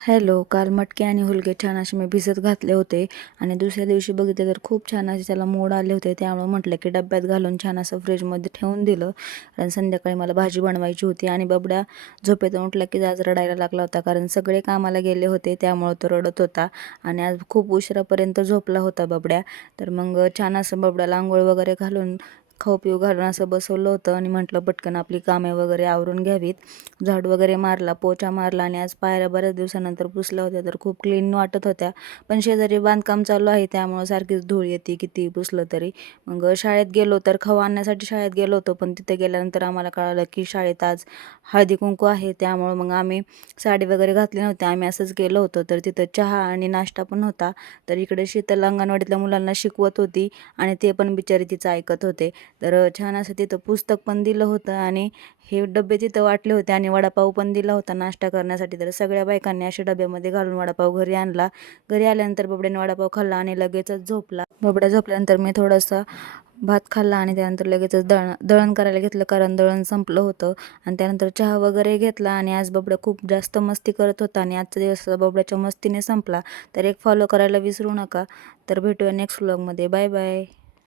Hello, काल मटकी आणि हुलगे छान असे मी भिजत घातले होते आणि दुसऱ्या दिवशी बघितले तर खूप छान असे त्याला मोड आले होते. त्यामुळे म्हटलं की डब्यात घालून छान असं फ्रीजमध्ये ठेवून दिलं. आणि संध्याकाळी मला भाजी बनवायची होती आणि बबड्या झोपेतून उठला की आज रडायला लागला होता, कारण सगळे कामाला गेले होते त्यामुळं तो रडत होता आणि आज खूप उशिरापर्यंत झोपला होता बबड्या. तर मग छान असं बबड्याला अंघोळ वगैरे घालून खाऊ पिऊ घालून असं बसवलं होतं आणि म्हटलं पटकन आपली कामे वगैरे आवरून घ्यावीत. झाडू वगैरे मारला, पोछा मारला आणि आज पायऱ्या बऱ्याच दिवसानंतर पुसल्या होत्या तर खूप क्लीन वाटत होत्या. पण शेजारी बांधकाम चालू आहे त्यामुळं सारखीच धूळ येते किती पुसलं तरी. मग शाळेत गेलो तर खाऊ आणण्यासाठी शाळेत गेलो होतो, पण तिथे गेल्यानंतर आम्हाला कळालं की शाळेत आज हळदी कुंकू आहे. त्यामुळं मग आम्ही साडी वगैरे घातली नव्हती, आम्ही असंच गेलो होतो. तर तिथं चहा आणि नाश्ता पण होता. तर इकडे शीतल अंगणवाडीतल्या मुलांना शिकवत होती आणि ते पण बिचारे तिचं ऐकत होते. तर छान असं तिथं पुस्तक पण दिलं होतं आणि हे डब्बे तिथं वाटले होते आणि वडापाव पण दिला होता नाश्ता करण्यासाठी. तर सगळ्या बायकांनी अशा डब्यामध्ये घालून वडापाव घरी आणला. घरी आल्यानंतर बबड्याने वडापाव खाल्ला आणि लगेचच झोपला. बबड्या झोपल्यानंतर मी थोडासा भात खाल्ला आणि त्यानंतर लगेचच दळण करायला घेतलं, कारण दळण संपलं होतं. आणि त्यानंतर चहा वगैरे घेतला आणि आज बबड्या खूप जास्त मस्ती करत होता आणि आजचा दिवस बबड्याच्या मस्तीने संपला. तर एक फॉलो करायला विसरू नका. तर भेटूया नेक्स्ट व्लॉगमध्ये. Bye bye.